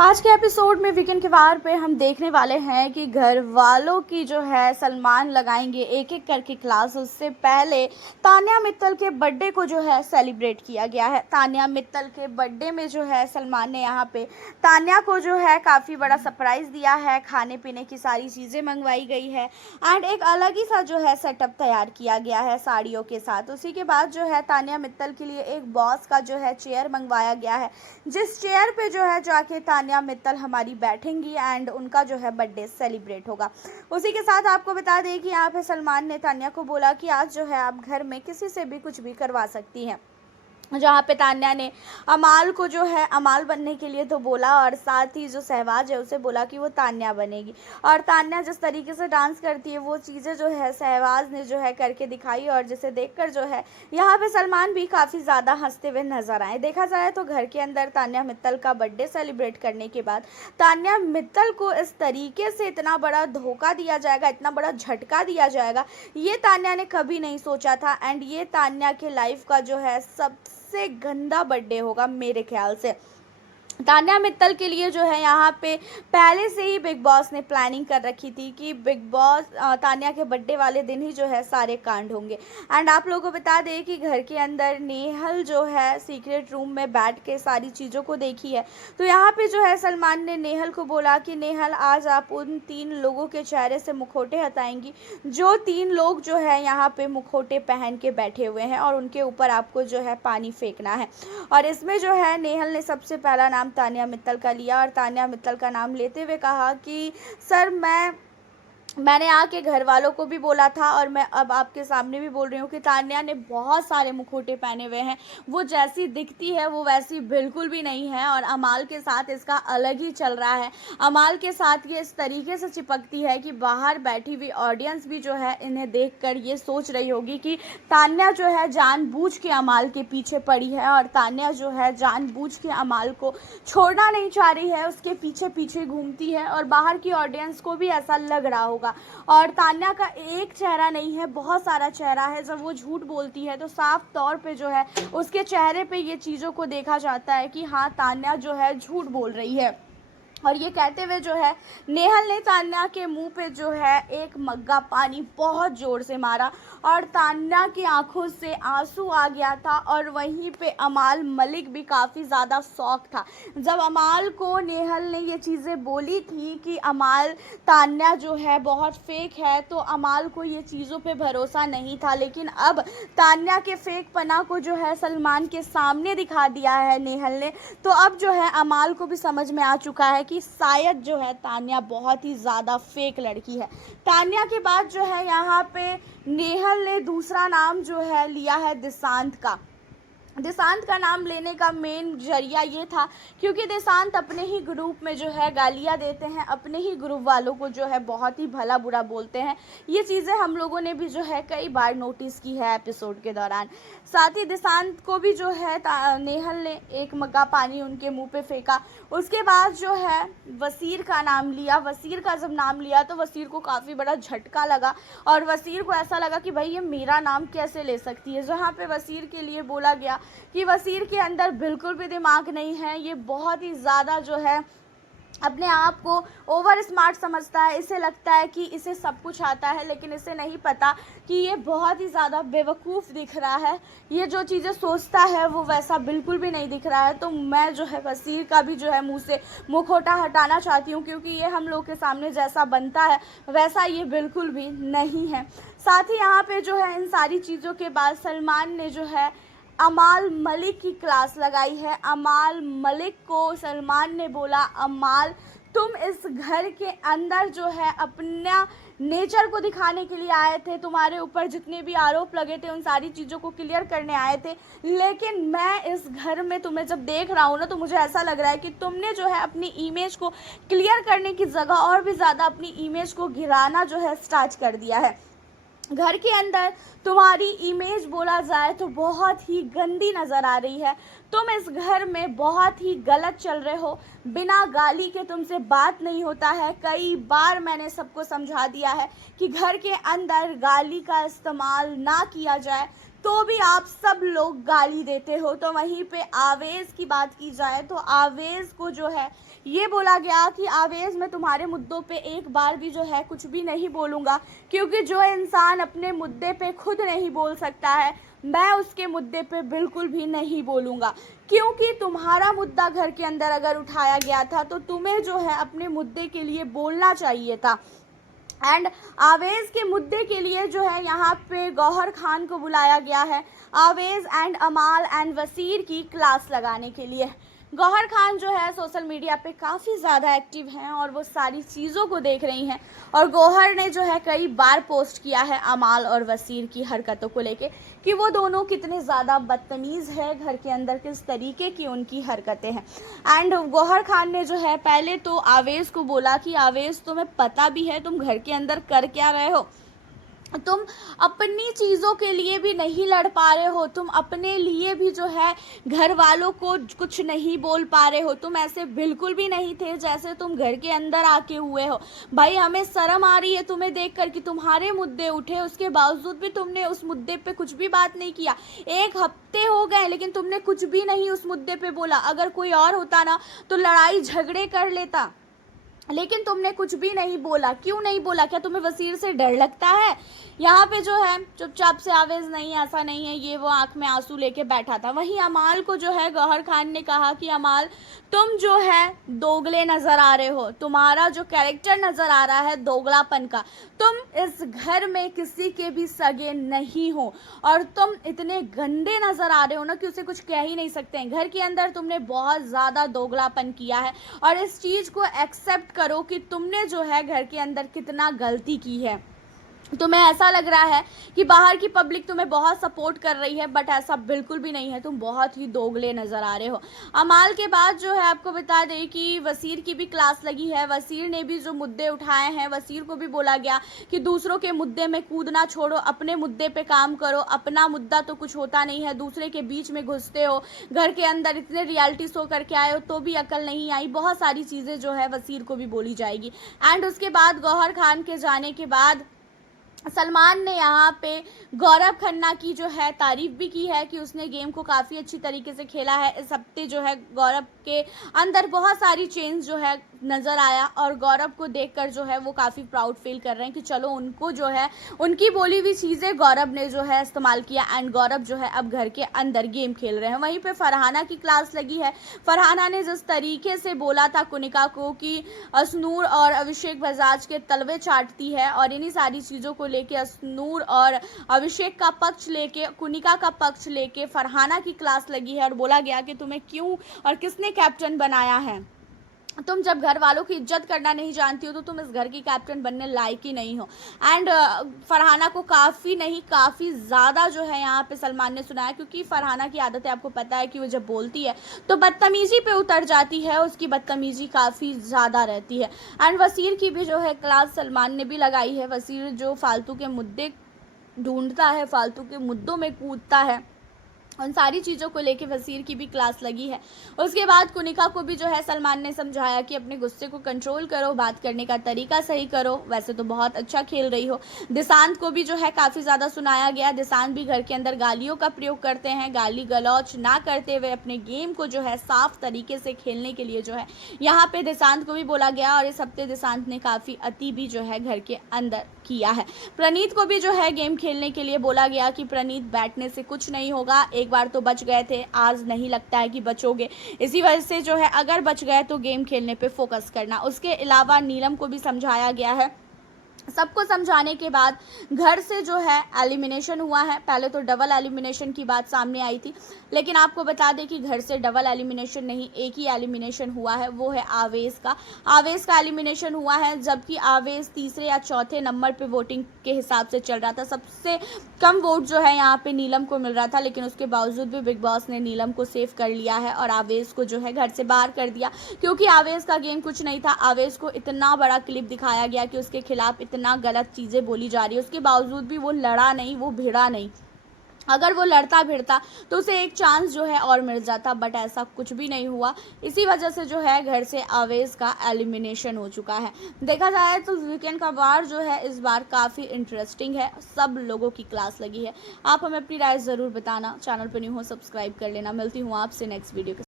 आज के एपिसोड में वीकेंड के वार पे हम देखने वाले हैं कि घर वालों की जो है सलमान लगाएंगे एक एक करके क्लास। उससे पहले तान्या मित्तल के बर्थडे को जो है सेलिब्रेट किया गया है। तान्या मित्तल के बर्थडे में जो है सलमान ने यहाँ पे तान्या को जो है काफ़ी बड़ा सरप्राइज़ दिया है। खाने पीने की सारी चीज़ें मंगवाई गई है एंड एक अलग ही सा जो है सेटअप तैयार किया गया है साड़ियों के साथ। उसी के बाद जो है तान्या मित्तल के लिए एक बॉस का जो है चेयर मंगवाया गया है, जिस चेयर पे जो है जाके तान्या मित्तल हमारी बैठेंगी एंड उनका जो है बर्थडे सेलिब्रेट होगा। उसी के साथ आपको बता दें कि यहाँ पे सलमान ने तान्या को बोला कि आज जो है आप घर में किसी से भी कुछ भी करवा सकती हैं, जहाँ पे तान्या ने अमाल को जो है अमाल बनने के लिए तो बोला और साथ ही जो सहवाज है उसे बोला कि वो तान्या बनेगी। और तान्या जिस तरीके से डांस करती है वो चीज़ें जो है सहवाज ने जो है करके दिखाई और जिसे देखकर जो है यहाँ पे सलमान भी काफ़ी ज़्यादा हंसते हुए नजर आए। देखा जाए तो घर के अंदर तान्या मित्तल का बर्थडे सेलिब्रेट करने के बाद तान्या मित्तल को इस तरीके से इतना बड़ा धोखा दिया जाएगा, इतना बड़ा झटका दिया जाएगा, ये तान्या ने कभी नहीं सोचा था। एंड ये तान्या के लाइफ का जो है सबसे गंदा बर्थडे होगा मेरे ख्याल से। तान्या मित्तल के लिए जो है यहाँ पे पहले से ही बिग बॉस ने प्लानिंग कर रखी थी कि बिग बॉस तान्या के बर्थडे वाले दिन ही जो है सारे कांड होंगे। एंड आप लोगों को बता दें कि घर के अंदर नेहल जो है सीक्रेट रूम में बैठ के सारी चीज़ों को देखी है। तो यहाँ पे जो है सलमान ने नेहल को बोला कि नेहल आज आप उन 3 लोगों के चेहरे से मुखौटे हटाएंगी, जो 3 लोग जो है यहाँ पे मुखौटे पहन के बैठे हुए हैं और उनके ऊपर आपको जो है पानी फेंकना है। और इसमें जो है नेहल ने सबसे पहला नाम तान्या मित्तल का लिया और तान्या मित्तल का नाम लेते हुए कहा कि सर मैंने आके घर वालों को भी बोला था और मैं अब आपके सामने भी बोल रही हूँ कि तान्या ने बहुत सारे मुखौटे पहने हुए हैं, वो जैसी दिखती है वो वैसी बिल्कुल भी नहीं है। और अमाल के साथ इसका अलग ही चल रहा है। अमाल के साथ ये इस तरीके से चिपकती है कि बाहर बैठी हुई ऑडियंस भी जो है इन्हें देखकर ये सोच रही होगी कि तान्या जो है जानबूझ के अमाल के पीछे पड़ी है और तान्या जो है जानबूझ के अमाल को छोड़ना नहीं चाह रही है, उसके पीछे पीछे घूमती है और बाहर की ऑडियंस को भी ऐसा लग रहा होगा। और तान्या का एक चेहरा नहीं है, बहुत सारा चेहरा है। जब वो झूठ बोलती है तो साफ तौर पे जो है उसके चेहरे पे ये चीज़ों को देखा जाता है कि हाँ तान्या जो है झूठ बोल रही है। और ये कहते हुए जो है नेहल ने तान्या के मुंह पे जो है एक मग्गा पानी बहुत ज़ोर से मारा और तान्या की आंखों से आंसू आ गया था। और वहीं पे अमाल मलिक भी काफ़ी ज़्यादा शॉक था। जब अमाल को नेहल ने ये चीज़ें बोली थी कि अमाल तान्या जो है बहुत फेक है, तो अमाल को ये चीज़ों पे भरोसा नहीं था। लेकिन अब तान्या के फेक पना को जो है सलमान के सामने दिखा दिया है नेहल ने, तो अब जो है अमाल को भी समझ में आ चुका है कि शायद जो है तान्या बहुत ही ज़्यादा फेक लड़की है। तान्या के बाद जो है यहाँ पे नेहल ने दूसरा नाम जो है लिया है दिशांत का। दिशांत का नाम लेने का मेन जरिया ये था क्योंकि दिशांत अपने ही ग्रुप में जो है गालियाँ देते हैं, अपने ही ग्रुप वालों को जो है बहुत ही भला बुरा बोलते हैं। ये चीज़ें हम लोगों ने भी जो है कई बार नोटिस की है एपिसोड के दौरान। साथ ही दिशांत को भी जो है नेहल ने एक मग्गा पानी उनके मुंह पे फेंका। उसके बाद जो है वसीर का नाम लिया। वसीर का जब नाम लिया तो वसीर को काफ़ी बड़ा झटका लगा और वसीर को ऐसा लगा कि भाई ये मेरा नाम कैसे ले सकती है। जहाँ पे वसीर के लिए बोला गया कि वसीर के अंदर बिल्कुल भी दिमाग नहीं है, ये बहुत ही ज़्यादा जो है अपने आप को ओवर स्मार्ट समझता है। इसे लगता है कि इसे सब कुछ आता है, लेकिन इसे नहीं पता कि ये बहुत ही ज़्यादा बेवकूफ़ दिख रहा है। ये जो चीज़ें सोचता है वो वैसा बिल्कुल भी नहीं दिख रहा है। तो मैं जो है वसीर का भी जो है मुंह से मुखौटा हटाना चाहती हूँ क्योंकि ये हम लोग के सामने जैसा बनता है वैसा ये बिल्कुल भी नहीं है। साथ ही यहाँ पे जो है इन सारी चीज़ों के बाद सलमान ने जो है अमाल मलिक की क्लास लगाई है। अमाल मलिक को सलमान ने बोला, अमाल तुम इस घर के अंदर जो है अपना नेचर को दिखाने के लिए आए थे, तुम्हारे ऊपर जितने भी आरोप लगे थे उन सारी चीज़ों को क्लियर करने आए थे, लेकिन मैं इस घर में तुम्हें जब देख रहा हूँ ना तो मुझे ऐसा लग रहा है कि तुमने जो है अपनी इमेज को क्लियर करने की जगह और भी ज़्यादा अपनी इमेज को गिराना जो है स्टार्ट कर दिया है। घर के अंदर तुम्हारी इमेज बोला जाए तो बहुत ही गंदी नज़र आ रही है। तुम इस घर में बहुत ही गलत चल रहे हो, बिना गाली के तुमसे बात नहीं होता है। कई बार मैंने सबको समझा दिया है कि घर के अंदर गाली का इस्तेमाल ना किया जाए, तो भी आप सब लोग गाली देते हो। तो वहीं पे आवेश की बात की जाए तो आवेश को जो है ये बोला गया कि आवेश, मैं तुम्हारे मुद्दों पे एक बार भी जो है कुछ भी नहीं बोलूँगा, क्योंकि जो इंसान अपने मुद्दे पे खुद नहीं बोल सकता है, मैं उसके मुद्दे पे बिल्कुल भी नहीं बोलूँगा। क्योंकि तुम्हारा मुद्दा घर के अंदर अगर उठाया गया था तो तुम्हें जो है अपने मुद्दे के लिए बोलना चाहिए था। एंड आवेश के मुद्दे के लिए जो है यहाँ पे गौहर खान को बुलाया गया है, आवेश एंड अमाल एंड वसीर की क्लास लगाने के लिए। गौहर खान जो है सोशल मीडिया पे काफ़ी ज़्यादा एक्टिव हैं और वो सारी चीज़ों को देख रही हैं, और गौहर ने जो है कई बार पोस्ट किया है अमाल और वसीर की हरकतों को लेके कि वो दोनों कितने ज़्यादा बदतमीज़ है, घर के अंदर किस तरीके की उनकी हरकतें हैं। एंड गौहर खान ने जो है पहले तो आवेश को बोला कि आवेश, तुम्हें पता भी है तुम घर के अंदर कर क्या रहे हो, तुम अपनी चीज़ों के लिए भी नहीं लड़ पा रहे हो, तुम अपने लिए भी जो है घर वालों को कुछ नहीं बोल पा रहे हो। तुम ऐसे बिल्कुल भी नहीं थे जैसे तुम घर के अंदर आके हुए हो। भाई, हमें शर्म आ रही है तुम्हें देखकर कि तुम्हारे मुद्दे उठे, उसके बावजूद भी तुमने उस मुद्दे पे कुछ भी बात नहीं किया। 1 हफ्ते हो गए लेकिन तुमने कुछ भी नहीं उस मुद्दे पे बोला। अगर कोई और होता ना तो लड़ाई झगड़े कर लेता, लेकिन तुमने कुछ भी नहीं बोला। क्यों नहीं बोला? क्या तुम्हें वसीर से डर लगता है? यहाँ पे जो है चुपचाप से आवेश, नहीं ऐसा नहीं है, ये वो आंख में आंसू लेके बैठा था। वहीं अमाल को जो है गौहर खान ने कहा कि अमाल, तुम जो है दोगले नज़र आ रहे हो, तुम्हारा जो कैरेक्टर नज़र आ रहा है दोगलापन का। तुम इस घर में किसी के भी सगे नहीं हो और तुम इतने गंदे नज़र आ रहे हो ना कि उसे कुछ कह ही नहीं सकते हैं। घर के अंदर तुमने बहुत ज़्यादा दोगलापन किया है और इस चीज़ को एक्सेप्ट करो कि तुमने जो है घर के अंदर कितना गलती की है। तुम्हें ऐसा लग रहा है कि बाहर की पब्लिक तुम्हें बहुत सपोर्ट कर रही है, बट ऐसा बिल्कुल भी नहीं है। तुम बहुत ही दोगले नज़र आ रहे हो। अमाल के बाद जो है आपको बता दें कि वसीर की भी क्लास लगी है। वसीर ने भी जो मुद्दे उठाए हैं, वसीर को भी बोला गया कि दूसरों के मुद्दे में कूदना छोड़ो, अपने मुद्दे पे काम करो। अपना मुद्दा तो कुछ होता नहीं है, दूसरे के बीच में घुसते हो। घर के अंदर इतने रियलिटी शो करके आए हो तो भी अकल नहीं आई। बहुत सारी चीज़ें जो है वसीर को भी बोली जाएगी। एंड उसके बाद गौहर खान के जाने के बाद सलमान ने यहाँ पे गौरव खन्ना की जो है तारीफ़ भी की है कि उसने गेम को काफ़ी अच्छी तरीके से खेला है। इस हफ्ते जो है गौरव के अंदर बहुत सारी चेंज जो है नज़र आया और गौरव को देखकर जो है वो काफ़ी प्राउड फील कर रहे हैं कि चलो उनको जो है उनकी बोली हुई चीज़ें गौरव ने जो है इस्तेमाल किया एंड गौरव जो है अब घर के अंदर गेम खेल रहे हैं। वहीं पे फरहाना की क्लास लगी है। फरहाना ने जिस तरीके से बोला था कुनिका को कि असनूर और अभिषेक बजाज के तलवे चाटती है, और इन्हीं सारी चीज़ों को लेके असनूर और अभिषेक का पक्ष लेके, कुनिका का पक्ष लेके फरहाना की क्लास लगी है और बोला गया कि तुम्हें क्यों और किसने कैप्टन बनाया है। तुम जब घर वालों की इज्जत करना नहीं जानती हो तो तुम इस घर की कैप्टन बनने लायक ही नहीं हो। एंड फरहाना को काफ़ी ज़्यादा जो है यहाँ पे सलमान ने सुनाया, क्योंकि फरहाना की आदत है, आपको पता है कि वो जब बोलती है तो बदतमीज़ी पे उतर जाती है, उसकी बदतमीज़ी काफ़ी ज़्यादा रहती है। एंड वसीर की भी जो है क्लास सलमान ने भी लगाई है। वसीर जो फालतू के मुद्दे ढूंढता है, फालतू के मुद्दों में कूदता है, उन सारी चीज़ों को लेके वसीर की भी क्लास लगी है। उसके बाद कुनिका को भी जो है सलमान ने समझाया कि अपने गुस्से को कंट्रोल करो, बात करने का तरीका सही करो, वैसे तो बहुत अच्छा खेल रही हो। दिशांत को भी जो है काफ़ी ज़्यादा सुनाया गया। दिशांत भी घर के अंदर गालियों का प्रयोग करते हैं, गाली गलौच ना करते हुए अपने गेम को जो है साफ तरीके से खेलने के लिए जो है यहाँ पे दिशांत को भी बोला गया, और इस हफ्ते दिशांत ने काफ़ी अति भी जो है घर के अंदर किया है। प्रणीत को भी जो है गेम खेलने के लिए बोला गया कि प्रणीत बैठने से कुछ नहीं होगा, एक बार तो बच गए थे, आज नहीं लगता है कि बचोगे, इसी वजह से जो है अगर बच गए तो गेम खेलने पे फोकस करना। उसके अलावा नीलम को भी समझाया गया है। सबको समझाने के बाद घर से जो है एलिमिनेशन हुआ है। पहले तो डबल एलिमिनेशन की बात सामने आई थी, लेकिन आपको बता दें कि घर से डबल एलिमिनेशन नहीं, एक ही एलिमिनेशन हुआ है, वो है आवेश का एलिमिनेशन हुआ है। जबकि आवेश तीसरे या चौथे नंबर पे वोटिंग के हिसाब से चल रहा था। सबसे कम वोट जो है यहाँ पे नीलम को मिल रहा था, लेकिन उसके बावजूद भी बिग बॉस ने नीलम को सेव कर लिया है और आवेश को जो है घर से बाहर कर दिया, क्योंकि आवेश का गेम कुछ नहीं था। आवेश को इतना बड़ा क्लिप दिखाया गया कि उसके खिलाफ इतना गलत चीज़ें बोली जा रही है, उसके बावजूद भी वो लड़ा नहीं, वो भिड़ा नहीं। अगर वो लड़ता भिड़ता तो उसे एक चांस जो है और मिल जाता, बट ऐसा कुछ भी नहीं हुआ। इसी वजह से जो है घर से अवेश का एलिमिनेशन हो चुका है। देखा जाए तो वीकेंड का वार जो है इस बार काफ़ी इंटरेस्टिंग है, सब लोगों की क्लास लगी है। आप हमें अपनी राय ज़रूर बताना, चैनल पर न्यू हो सब्सक्राइब कर लेना। मिलती हूँ आपसे नेक्स्ट वीडियो के